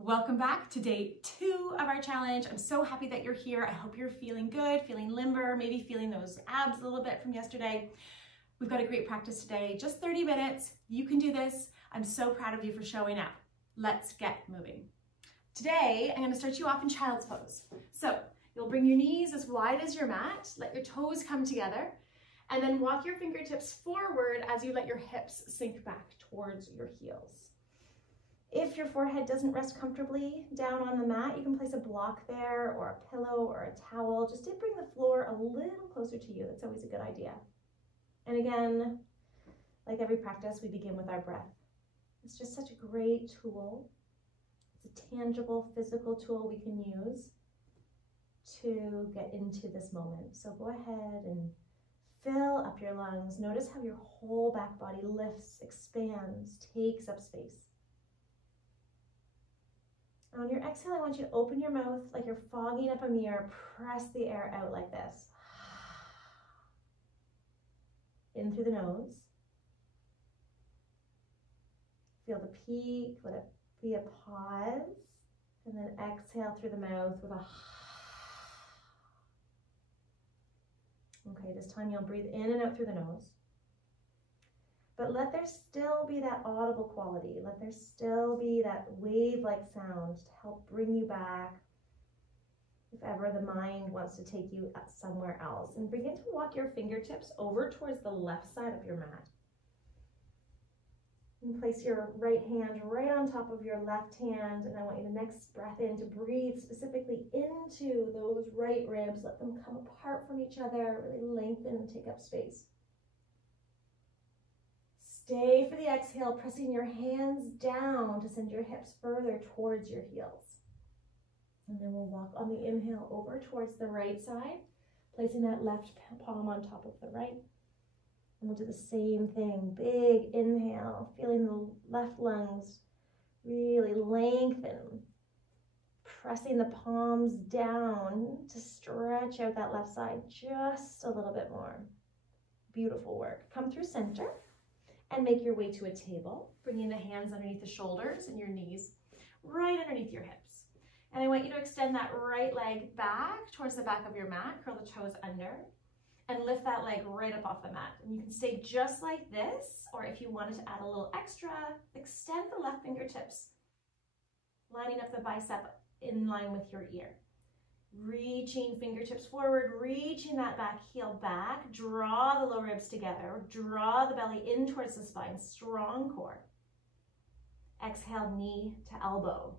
Welcome back to day 2 of our challenge. I'm so happy that you're here. I hope you're feeling good, feeling limber, maybe feeling those abs a little bit from yesterday. We've got a great practice today, just 30 minutes. You can do this. I'm so proud of you for showing up. Let's get moving. Today, I'm going to start you off in child's pose. So you'll bring your knees as wide as your mat, let your toes come together, and then walk your fingertips forward as you let your hips sink back towards your heels. If your forehead doesn't rest comfortably down on the mat, you can place a block there or a pillow or a towel, just to bring the floor a little closer to you. That's always a good idea. And again, like every practice, we begin with our breath. It's just such a great tool. It's a tangible, physical tool we can use to get into this moment. So go ahead and fill up your lungs. Notice how your whole back body lifts, expands, takes up space. On your exhale, I want you to open your mouth like you're fogging up a mirror. Press the air out like this. In through the nose. Feel the peak, let it be a pause. And then exhale through the mouth with a Okay, this time you'll breathe in and out through the nose. But let there still be that audible quality. Let there still be that wave-like sound to help bring you back if ever the mind wants to take you somewhere else. And begin to walk your fingertips over towards the left side of your mat. And place your right hand right on top of your left hand. And I want you to next breath in to breathe specifically into those right ribs. Let them come apart from each other, really lengthen and take up space. Stay for the exhale, pressing your hands down to send your hips further towards your heels. And then we'll walk on the inhale over towards the right side, placing that left palm on top of the right. And we'll do the same thing. Big inhale, feeling the left lungs really lengthen, pressing the palms down to stretch out that left side just a little bit more. Beautiful work. Come through center. And make your way to a table, bringing the hands underneath the shoulders and your knees right underneath your hips. And I want you to extend that right leg back towards the back of your mat, curl the toes under, and lift that leg right up off the mat. And you can stay just like this, or if you wanted to add a little extra, extend the left fingertips, lining up the bicep in line with your ear. Reaching fingertips forward, reaching that back heel back, draw the low ribs together, draw the belly in towards the spine, strong core. Exhale, knee to elbow,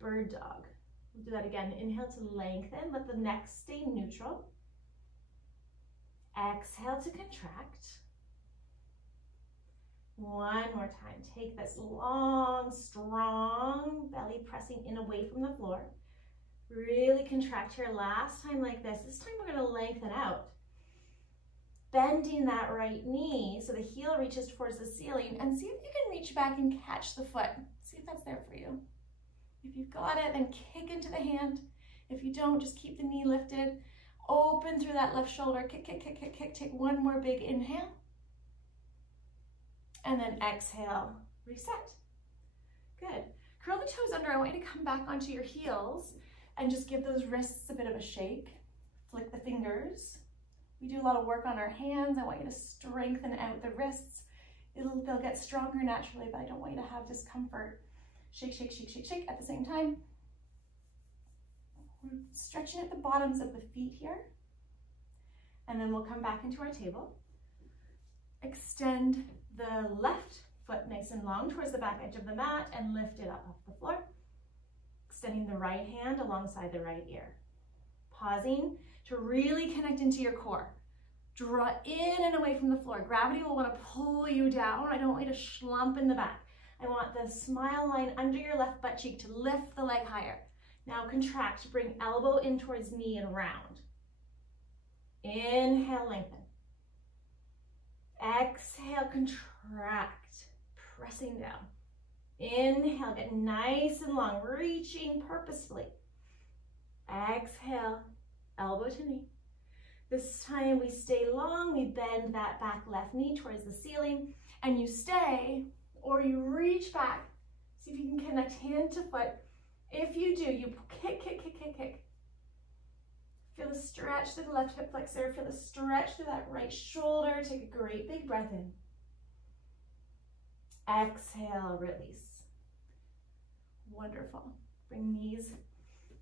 bird dog. We'll do that again. Inhale to lengthen, let the neck stay neutral. Exhale to contract. One more time. Take this long, strong belly pressing in away from the floor. Really contract here. Last time like this. This time we're going to lengthen out. Bending that right knee so the heel reaches towards the ceiling, and see if you can reach back and catch the foot. See if that's there for you. If you've got it, then kick into the hand. If you don't, just keep the knee lifted. Open through that left shoulder. Kick, kick, kick, kick, kick. Take one more big inhale. And then exhale. Reset. Good. Curl the toes under. I want you to come back onto your heels and just give those wrists a bit of a shake. Flick the fingers. We do a lot of work on our hands. I want you to strengthen out the wrists. They'll get stronger naturally, but I don't want you to have discomfort. Shake, shake, shake, shake, shake at the same time. We're stretching at the bottoms of the feet here. And then we'll come back into our table. Extend the left foot nice and long towards the back edge of the mat and lift it up off the floor. Extending the right hand alongside the right ear. Pausing to really connect into your core. Draw in and away from the floor. Gravity will want to pull you down. I don't want you to slump in the back. I want the smile line under your left butt cheek to lift the leg higher. Now contract, bring elbow in towards knee and round. Inhale, lengthen. Exhale, contract, pressing down. Inhale, get nice and long, reaching purposefully. Exhale, elbow to knee. This time we stay long, we bend that back left knee towards the ceiling, and you stay, or you reach back. See if you can connect hand to foot, If you do, you kick, kick, kick, kick, kick. Feel the stretch through the left hip flexor. Feel the stretch through that right shoulder. Take a great big breath in. Exhale, release. Wonderful. Bring knees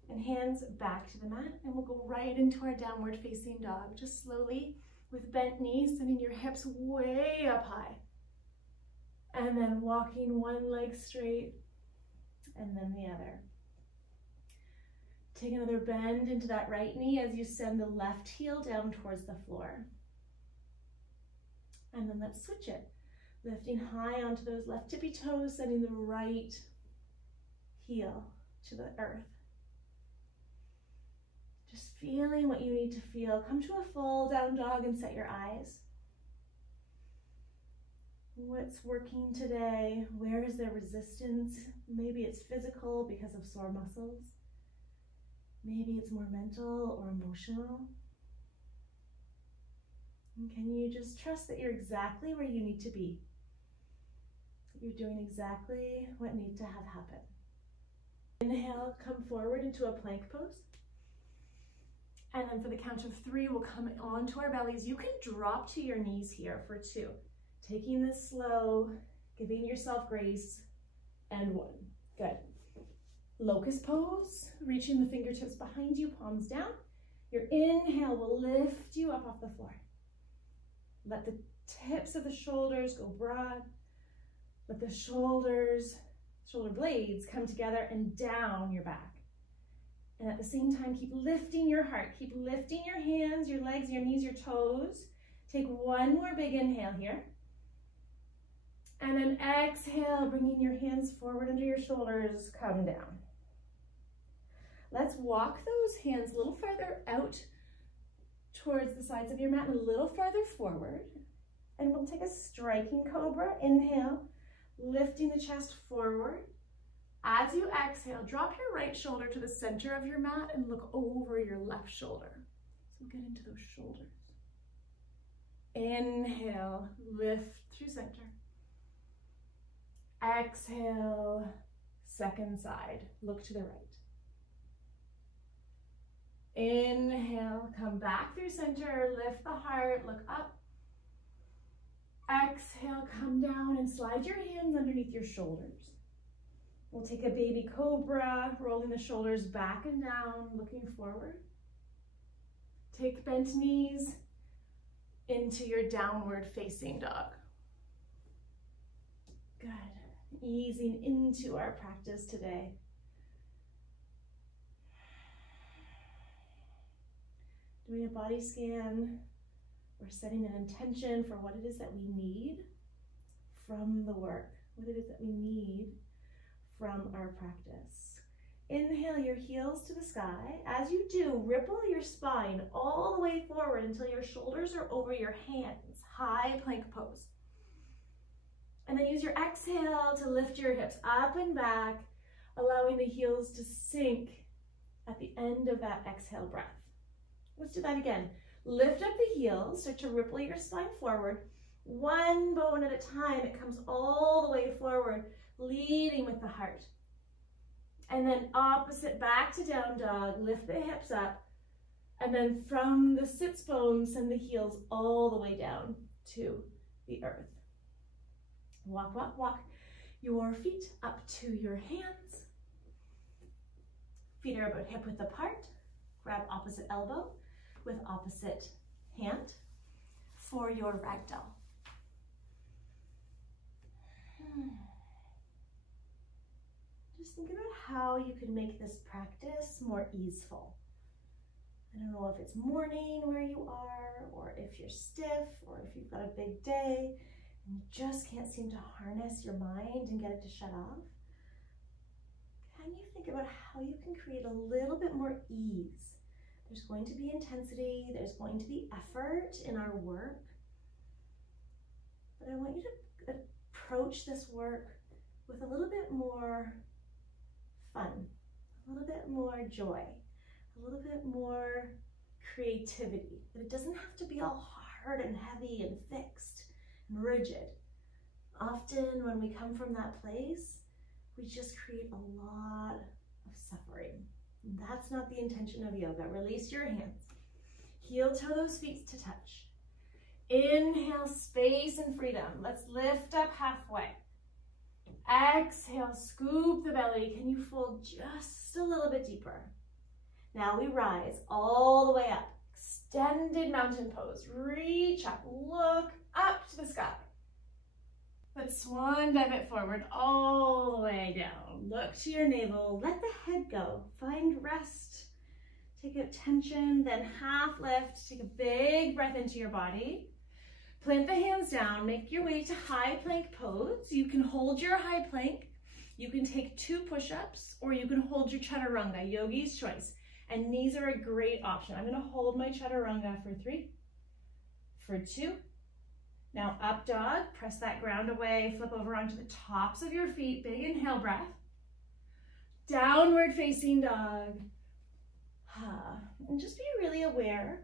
and hands back to the mat, and we'll go right into our downward facing dog. Just slowly, with bent knees, sending your hips way up high. And then walking one leg straight, and then the other. Take another bend into that right knee as you send the left heel down towards the floor. And then let's switch it. Lifting high onto those left tippy toes, sending the right heel to the earth. Just feeling what you need to feel. Come to a full down dog and set your eyes. What's working today? Where is there resistance? Maybe it's physical because of sore muscles. Maybe it's more mental or emotional. And can you just trust that you're exactly where you need to be? That you're doing exactly what needs to have happen. Inhale, come forward into a plank pose. And then for the count of 3, we'll come onto our bellies. You can drop to your knees here for 2. Taking this slow, giving yourself grace, and 1. Good. Locust pose, reaching the fingertips behind you, palms down. Your inhale will lift you up off the floor. Let the tips of the shoulders go broad. Let the shoulder blades come together and down your back. And at the same time, keep lifting your heart. Keep lifting your hands, your legs, your knees, your toes. Take one more big inhale here. And then exhale, bringing your hands forward under your shoulders, come down. Let's walk those hands a little farther out towards the sides of your mat and a little farther forward. And we'll take a striking cobra. Inhale, lifting the chest forward. As you exhale, drop your right shoulder to the center of your mat and look over your left shoulder. So get into those shoulders. Inhale, lift through center. Exhale, second side, look to the right. Inhale, come back through center, lift the heart, look up. Exhale, come down and slide your hands underneath your shoulders. We'll take a baby cobra, rolling the shoulders back and down, looking forward. Take bent knees into your downward facing dog. Good. Easing into our practice today. Doing a body scan, we're setting an intention for what it is that we need from the work, what it is that we need from our practice. Inhale your heels to the sky. As you do, ripple your spine all the way forward until your shoulders are over your hands, high plank pose. And then use your exhale to lift your hips up and back, allowing the heels to sink at the end of that exhale breath. Let's do that again. Lift up the heels, start to ripple your spine forward. One bone at a time, it comes all the way forward, leading with the heart. And then opposite, back to down dog, lift the hips up. And then from the sits bones, send the heels all the way down to the earth. Walk, walk, walk your feet up to your hands. Feet are about hip width apart. Grab opposite elbow with opposite hand for your ragdoll. Just think about how you can make this practice more easeful. I don't know if it's morning where you are, or if you're stiff, or if you've got a big day and you just can't seem to harness your mind and get it to shut off. Can you think about how you can create a little bit more ease? There's going to be intensity, there's going to be effort in our work, but I want you to approach this work with a little bit more fun, a little bit more joy, a little bit more creativity. That it doesn't have to be all hard and heavy and fixed and rigid. Often when we come from that place, we just create a lot of suffering. That's not the intention of yoga. Release your hands. Heel toe those feet to touch. Inhale, space and freedom. Let's lift up halfway. Exhale, scoop the belly. Can you fold just a little bit deeper? Now we rise all the way up. Extended mountain pose. Reach up, look up to the sky. Let's swan dive it forward all the way down. Look to your navel, let the head go. Find rest. Take a tension, then half lift. Take a big breath into your body. Plant the hands down, make your way to high plank pose. You can hold your high plank. You can take 2 push-ups, or you can hold your chaturanga, yogi's choice. And these are a great option. I'm gonna hold my chaturanga for 3, for 2. Now up dog, press that ground away, flip over onto the tops of your feet, big inhale breath. Downward facing dog. And just be really aware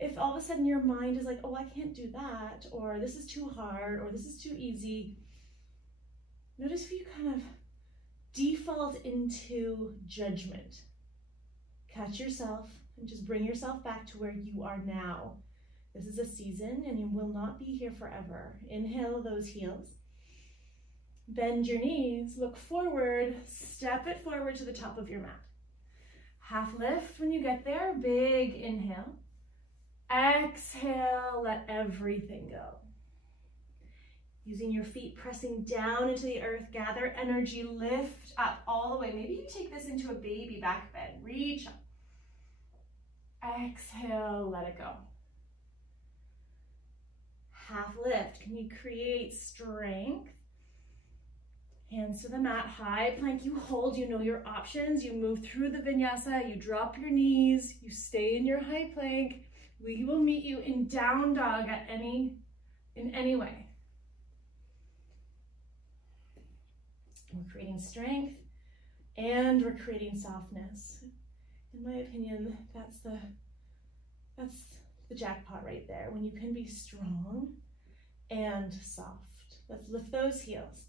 if all of a sudden your mind is like, oh, I can't do that, or this is too hard, or this is too easy. Notice if you kind of default into judgment. Catch yourself and just bring yourself back to where you are now. This is a season and you will not be here forever. Inhale those heels. Bend your knees, look forward, step it forward to the top of your mat. Half lift when you get there, big inhale. Exhale, let everything go. Using your feet pressing down into the earth, gather energy, lift up all the way. Maybe you take this into a baby back bend. Reach up. Exhale, let it go. Half lift. Can you create strength? Hands to the mat, high plank, you hold, you know your options. You move through the vinyasa, you drop your knees, you stay in your high plank. We will meet you in down dog in any way. We're creating strength and we're creating softness. In my opinion, that's the jackpot right there, when you can be strong and soft. Let's lift those heels.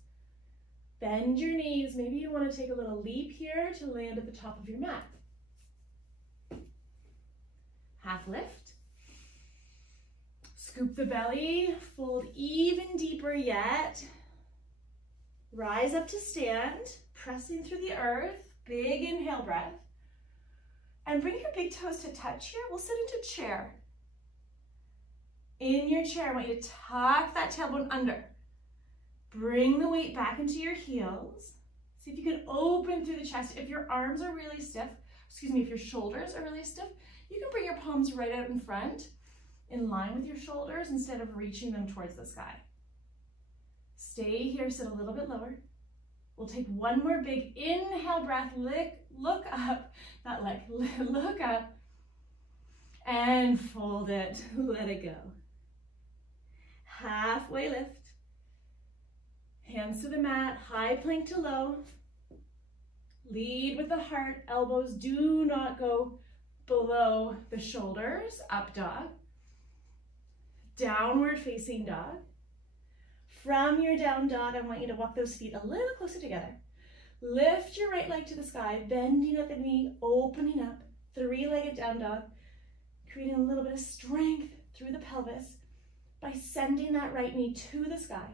Bend your knees. Maybe you want to take a little leap here to land at the top of your mat. Half lift. Scoop the belly, fold even deeper yet. Rise up to stand, pressing through the earth. Big inhale breath. And bring your big toes to touch here. We'll sit into chair. In your chair, I want you to tuck that tailbone under. Bring the weight back into your heels. See if you can open through the chest. If your arms are really stiff, if your shoulders are really stiff, you can bring your palms right out in front, in line with your shoulders, instead of reaching them towards the sky. Stay here, sit a little bit lower. We'll take one more big inhale breath, look up, look up, and fold it, let it go. Halfway lift. Hands to the mat, high plank to low. Lead with the heart, elbows do not go below the shoulders, up dog. Downward facing dog. From your down dog, I want you to walk those feet a little closer together. Lift your right leg to the sky, bending at the knee, opening up, 3-legged down dog, creating a little bit of strength through the pelvis by sending that right knee to the sky.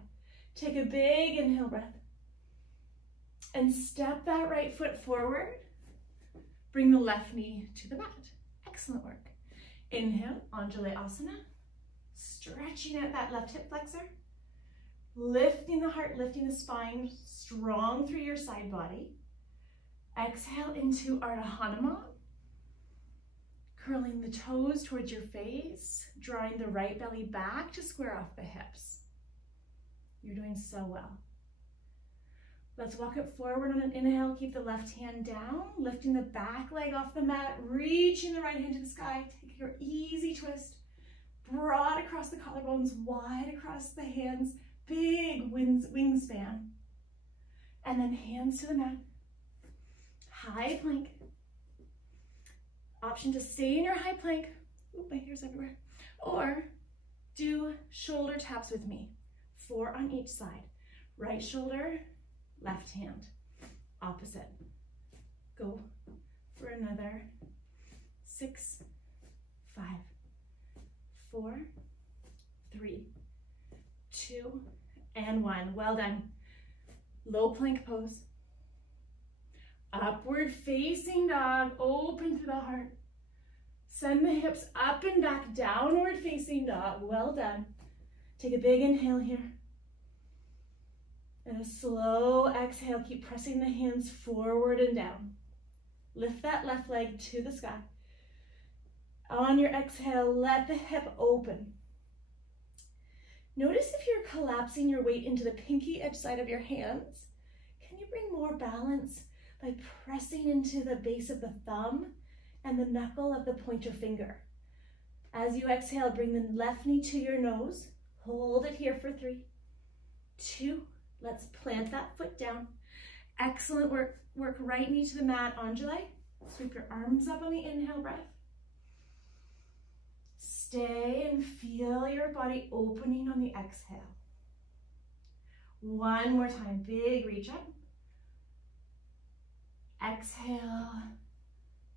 Take a big inhale breath and step that right foot forward. Bring the left knee to the mat. Excellent work. Inhale, Anjalayasana, stretching out that left hip flexor, lifting the heart, lifting the spine, strong through your side body. Exhale into Ardha Hanuman, curling the toes towards your face, drawing the right belly back to square off the hips. You're doing so well. Let's walk it forward on an inhale. Keep the left hand down, lifting the back leg off the mat, reaching the right hand to the sky. Take your easy twist, broad across the collarbones, wide across the hands, big wingspan. And then hands to the mat. High plank. Option to stay in your high plank. Ooh, my hair's everywhere. Or do shoulder taps with me. 4 on each side. Right shoulder, left hand. Opposite. go for another 6, 5, 4, 3, 2, and 1. Well done. Low plank pose. Upward facing dog, open through the heart. Send the hips up and back, downward facing dog. Well done. Take a big inhale here. And a slow exhale, keep pressing the hands forward and down. Lift that left leg to the sky. On your exhale, let the hip open. Notice if you're collapsing your weight into the pinky edge side of your hands. Can you bring more balance by pressing into the base of the thumb and the knuckle of the pointer finger? As you exhale, bring the left knee to your nose. Hold it here for 3, 2, let's plant that foot down. Excellent work. Work right knee to the mat, undulate. Sweep your arms up on the inhale breath. Stay and feel your body opening on the exhale. One more time, big reach up. Exhale,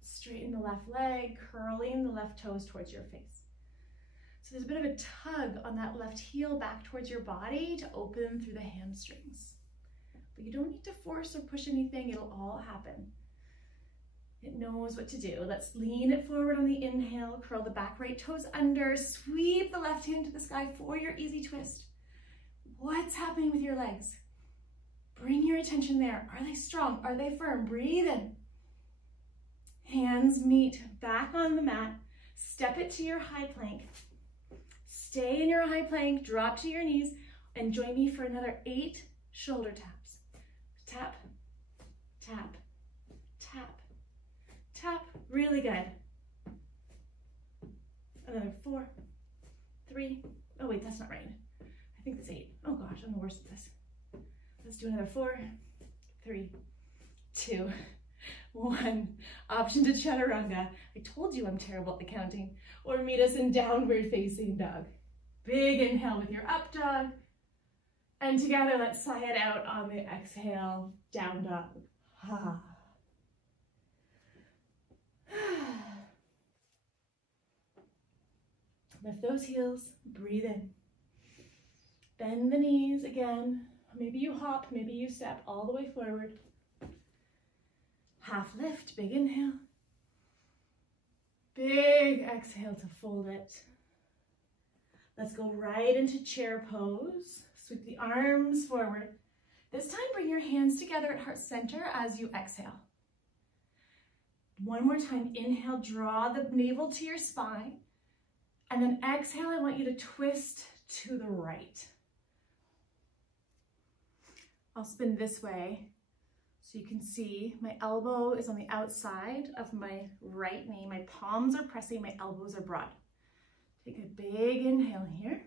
straighten the left leg, curling the left toes towards your face. So there's a bit of a tug on that left heel back towards your body to open through the hamstrings. But you don't need to force or push anything, it'll all happen. It knows what to do. Let's lean it forward on the inhale, curl the back right toes under, sweep the left hand to the sky for your easy twist. What's happening with your legs? Bring your attention there. Are they strong? Are they firm? Breathe in. Hands meet back on the mat. Step it to your high plank. Stay in your high plank, drop to your knees, and join me for another 8 shoulder taps. Tap, tap, tap, tap. Really good. Another 4, 3. Oh wait, that's not right. I think that's 8. Oh gosh, I'm the worst at this. Let's do another 4, 3, 2, 1. Option to chaturanga. I told you I'm terrible at the counting. Or meet us in downward facing dog. Big inhale with your up dog. And together, let's sigh it out on the exhale, down dog. Ha. Lift those heels, breathe in. Bend the knees again. Maybe you hop, maybe you step all the way forward. Half lift, big inhale. Big exhale to fold it. Let's go right into chair pose. Sweep the arms forward. This time, bring your hands together at heart center as you exhale. One more time, inhale, draw the navel to your spine. And then exhale, I want you to twist to the right. I'll spin this way so you can see my elbow is on the outside of my right knee. My palms are pressing, my elbows are broad. Take a big inhale here.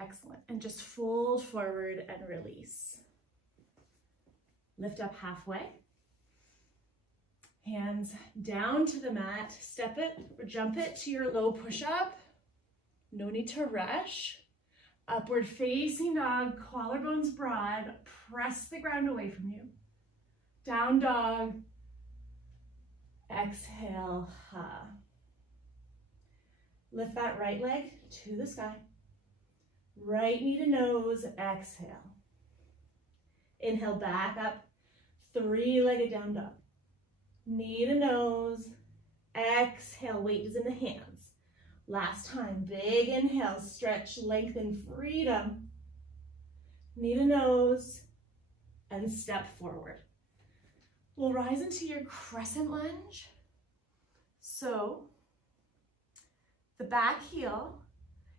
Excellent. And just fold forward and release. Lift up halfway. Hands down to the mat. Step it or jump it to your low push-up. No need to rush. Upward facing dog, collarbones broad. Press the ground away from you. Down dog. Exhale. Ha. Lift that right leg to the sky. Right knee to nose, exhale. Inhale, back up, 3-legged down dog. Knee to nose, exhale, weight is in the hands. Last time, big inhale, stretch, lengthen, freedom. Knee to nose, and step forward. We'll rise into your crescent lunge. So, the back heel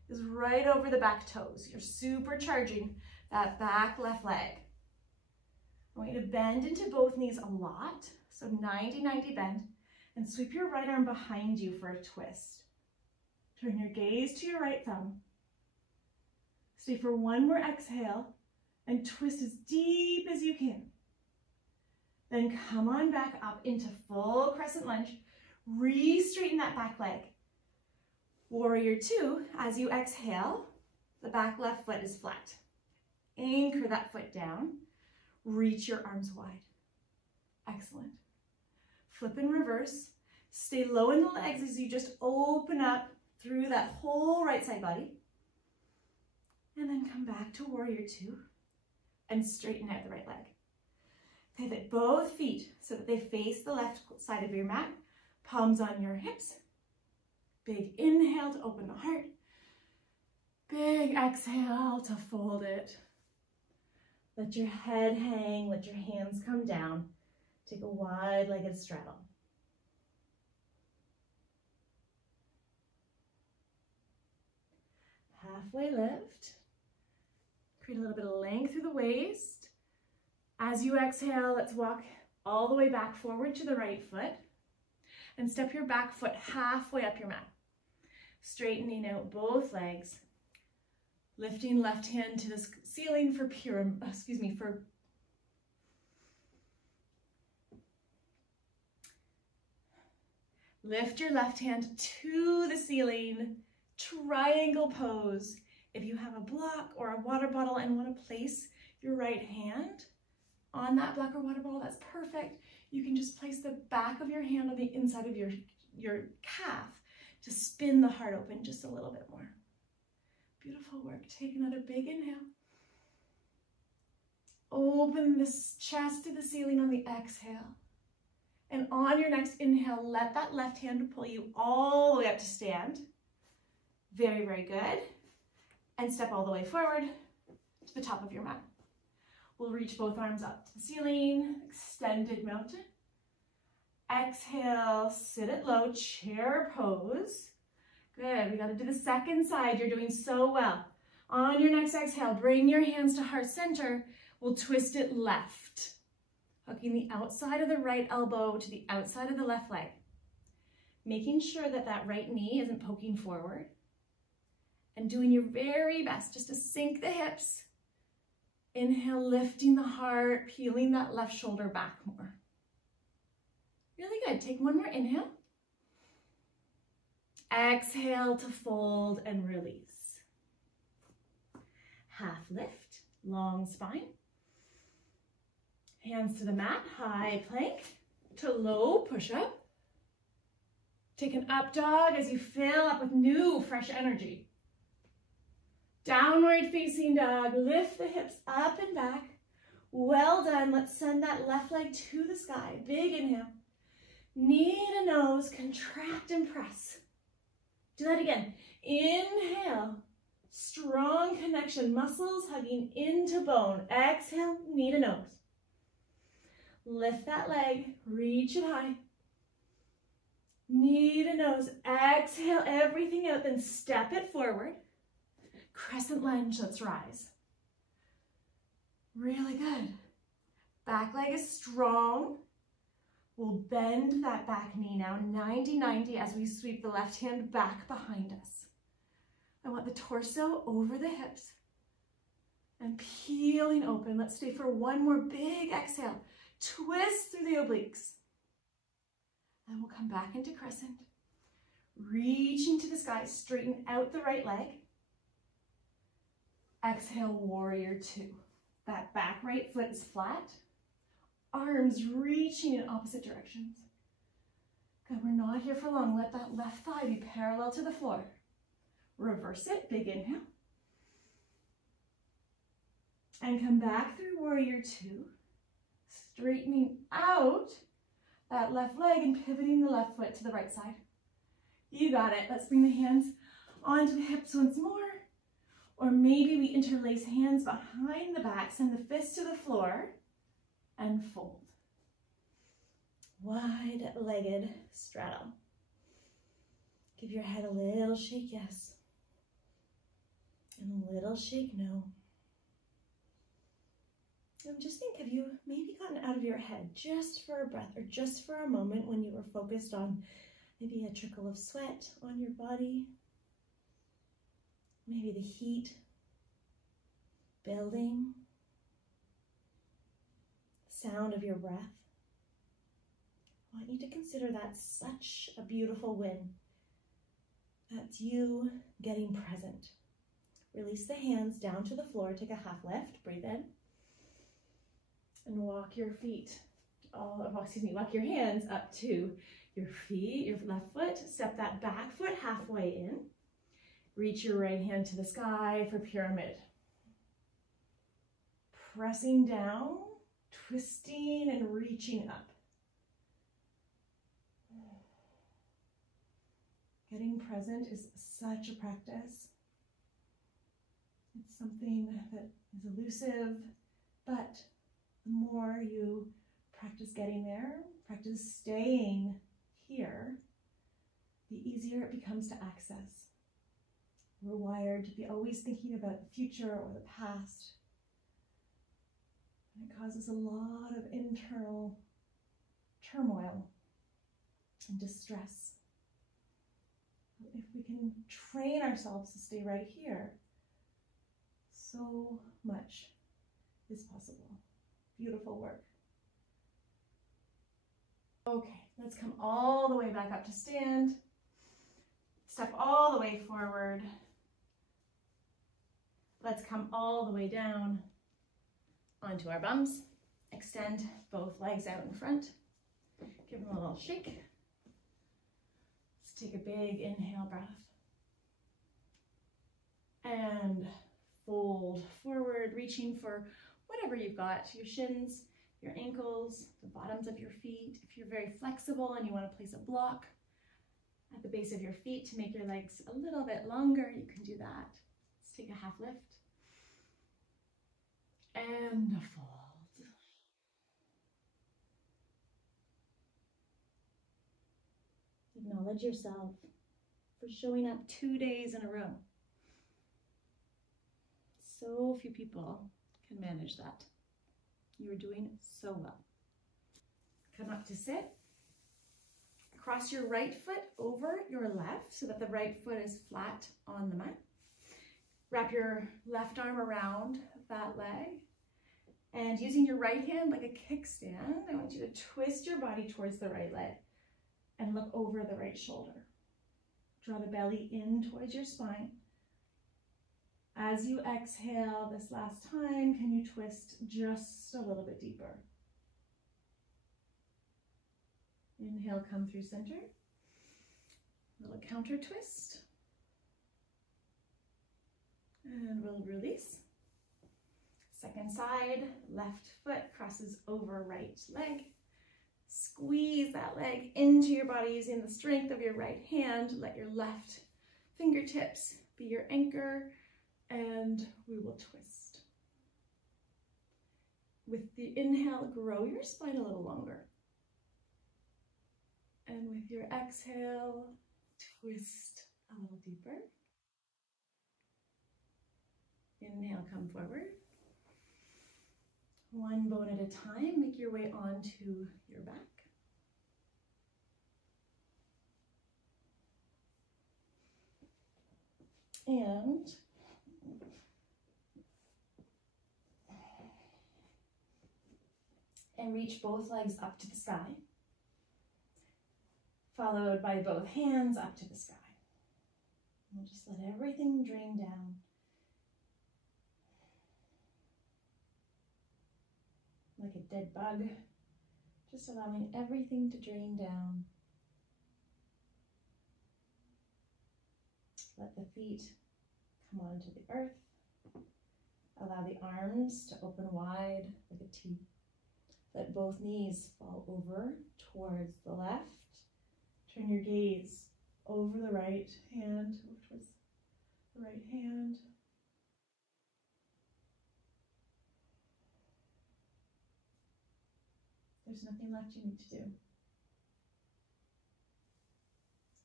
is right over the back toes. You're supercharging that back left leg. I want you to bend into both knees a lot. So 90-90 bend, and sweep your right arm behind you for a twist. Turn your gaze to your right thumb. Stay for one more exhale and twist as deep as you can. Then come on back up into full crescent lunge. Re-straighten that back leg. Warrior 2, as you exhale, the back left foot is flat. Anchor that foot down. Reach your arms wide. Excellent. Flip and reverse. Stay low in the legs as you just open up through that whole right side body. And then come back to warrior two and straighten out the right leg. Pivot both feet so that they face the left side of your mat. Palms on your hips. Big inhale to open the heart. Big exhale to fold it. Let your head hang, let your hands come down. Take a wide-legged straddle. Halfway lift. Create a little bit of length through the waist. As you exhale, let's walk all the way back forward to the right foot and step your back foot halfway up your mat. Straightening out both legs. Lifting left hand to the ceiling for lift your left hand to the ceiling, triangle pose. If you have a block or a water bottle and want to place your right hand on that block or water bottle, that's perfect. You can just place the back of your hand on the inside of your calf to spin the heart open just a little bit more. Beautiful work. Take another big inhale. Open this chest to the ceiling on the exhale. And on your next inhale, let that left hand pull you all the way up to stand. Very, very good. And step all the way forward to the top of your mat. We'll reach both arms up to the ceiling, extended mountain. Exhale, sit it low, chair pose. Good, we gotta do the second side. You're doing so well. On your next exhale, bring your hands to heart center. We'll twist it left. Hooking the outside of the right elbow to the outside of the left leg. Making sure that that right knee isn't poking forward. And doing your very best just to sink the hips. Inhale, lifting the heart, peeling that left shoulder back more. Really good. Take one more inhale. Exhale to fold and release. Half lift, long spine. Hands to the mat, high plank to low push-up. Take an up dog as you fill up with new, fresh energy. Downward facing dog, lift the hips up and back. Well done. Let's send that left leg to the sky. Big inhale. Knee to nose, contract and press. Do that again. Inhale, strong connection, muscles hugging into bone. Exhale, knee to nose. Lift that leg, reach it high. Knee to nose, exhale everything out, then step it forward. Crescent lunge, let's rise. Really good. Back leg is strong. We'll bend that back knee now, 90-90 as we sweep the left hand back behind us. I want the torso over the hips and peeling open. Let's stay for one more big exhale. Twist through the obliques. And we'll come back into crescent. Reaching to the sky, straighten out the right leg. Exhale, warrior two. That back right foot is flat. Arms reaching in opposite directions. Good, we're not here for long. Let that left thigh be parallel to the floor. Reverse it, big inhale. And come back through warrior two. Straightening out that left leg and pivoting the left foot to the right side. You got it. Let's bring the hands onto the hips once more. Or maybe we interlace hands behind the back, send the fists to the floor, and fold. Wide-legged straddle. Give your head a little shake, yes. And a little shake, no. And just think, have you maybe gotten out of your head just for a breath or just for a moment when you were focused on maybe a trickle of sweat on your body? Maybe the heat building, sound of your breath. I want you to consider that such a beautiful win. That's you getting present. Release the hands down to the floor, take a half lift, breathe in, and walk your feet walk your hands up to your feet, your left foot. Step that back foot halfway in. Reach your right hand to the sky for pyramid. Pressing down, twisting and reaching up. Getting present is such a practice. It's something that is elusive, but the more you practice getting there, practice staying here, the easier it becomes to access. We're wired to be always thinking about the future or the past. And it causes a lot of internal turmoil and distress. If we can train ourselves to stay right here, so much is possible. Beautiful work. Okay, let's come all the way back up to stand. Step all the way forward. Let's come all the way down onto our bums. Extend both legs out in front. Give them a little shake. Take a big inhale breath and fold forward, reaching for whatever you've got, your shins, your ankles, the bottoms of your feet. If you're very flexible and you want to place a block at the base of your feet to make your legs a little bit longer, you can do that. Let's take a half lift and a fold. Acknowledge yourself for showing up 2 days in a row. So few people can manage that. You are doing so well. Come up to sit. Cross your right foot over your left so that the right foot is flat on the mat. Wrap your left arm around that leg. And using your right hand like a kickstand, I want you to twist your body towards the right leg. And look over the right shoulder. Draw the belly in towards your spine. As you exhale this last time, can you twist just a little bit deeper? Inhale, come through center. Little counter twist. And we'll release. Second side, left foot crosses over right leg. Squeeze that leg into your body using the strength of your right hand. Let your left fingertips be your anchor, and we will twist. With the inhale, grow your spine a little longer. And with your exhale, twist a little deeper. Inhale, come forward. One bone at a time, make your way onto your back. And reach both legs up to the sky, followed by both hands up to the sky. We'll just let everything drain down. Like a dead bug, just allowing everything to drain down. Let the feet come onto the earth. Allow the arms to open wide like a T. Let both knees fall over towards the left. Turn your gaze over the right hand, towards the right hand. There's nothing left you need to do.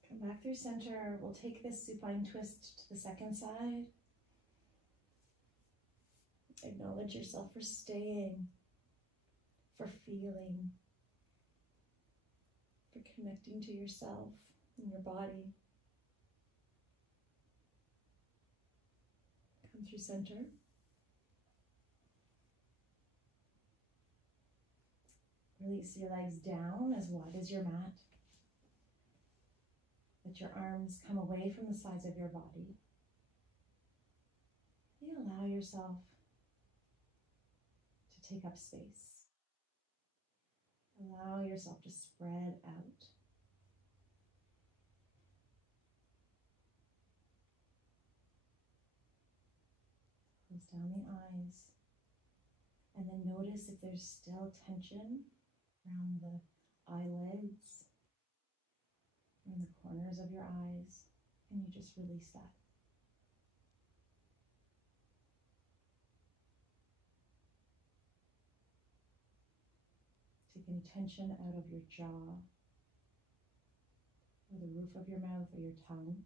Come back through center. We'll take this supine twist to the second side. Acknowledge yourself for staying, for feeling, for connecting to yourself and your body. Come through center. Release your legs down as wide as your mat. Let your arms come away from the sides of your body. You allow yourself to take up space. Allow yourself to spread out. Close down the eyes. And then notice if there's still tension around the eyelids, in the corners of your eyes, and you just release that. Take any tension out of your jaw, or the roof of your mouth, or your tongue.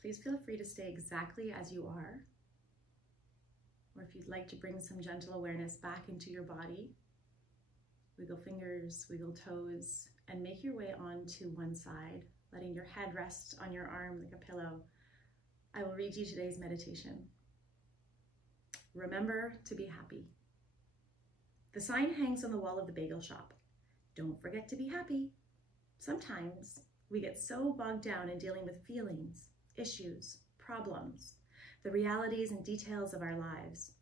Please feel free to stay exactly as you are, or if you'd like to bring some gentle awareness back into your body, wiggle fingers, wiggle toes, and make your way onto one side, letting your head rest on your arm like a pillow. I will read you today's meditation. Remember to be happy. The sign hangs on the wall of the bagel shop. Don't forget to be happy. Sometimes we get so bogged down in dealing with feelings, issues, problems, the realities and details of our lives.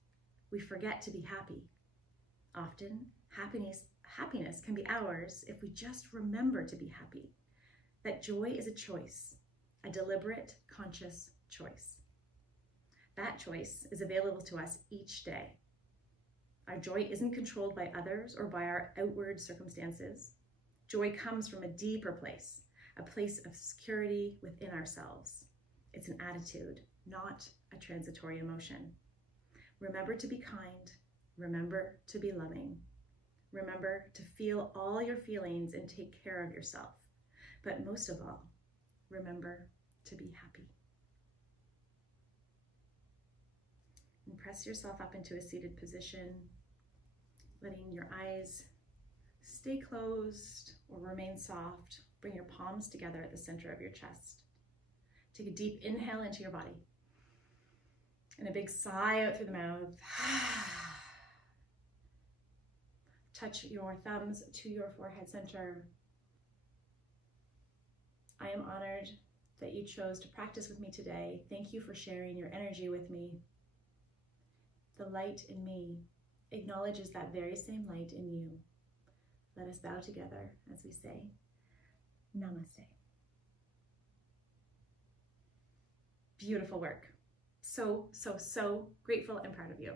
We forget to be happy. Often, happiness can be ours if we just remember to be happy. That joy is a choice, a deliberate, conscious choice. That choice is available to us each day. Our joy isn't controlled by others or by our outward circumstances. Joy comes from a deeper place, a place of security within ourselves. It's an attitude, not a transitory emotion. Remember to be kind. Remember to be loving. Remember to feel all your feelings and take care of yourself. But most of all, remember to be happy. And press yourself up into a seated position, letting your eyes stay closed or remain soft. Bring your palms together at the center of your chest. Take a deep inhale into your body and a big sigh out through the mouth. Touch your thumbs to your forehead center. I am honored that you chose to practice with me today. Thank you for sharing your energy with me. The light in me acknowledges that very same light in you. Let us bow together as we say, Namaste. Beautiful work. So grateful and proud of you.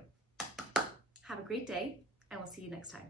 Have a great day, and we'll see you next time.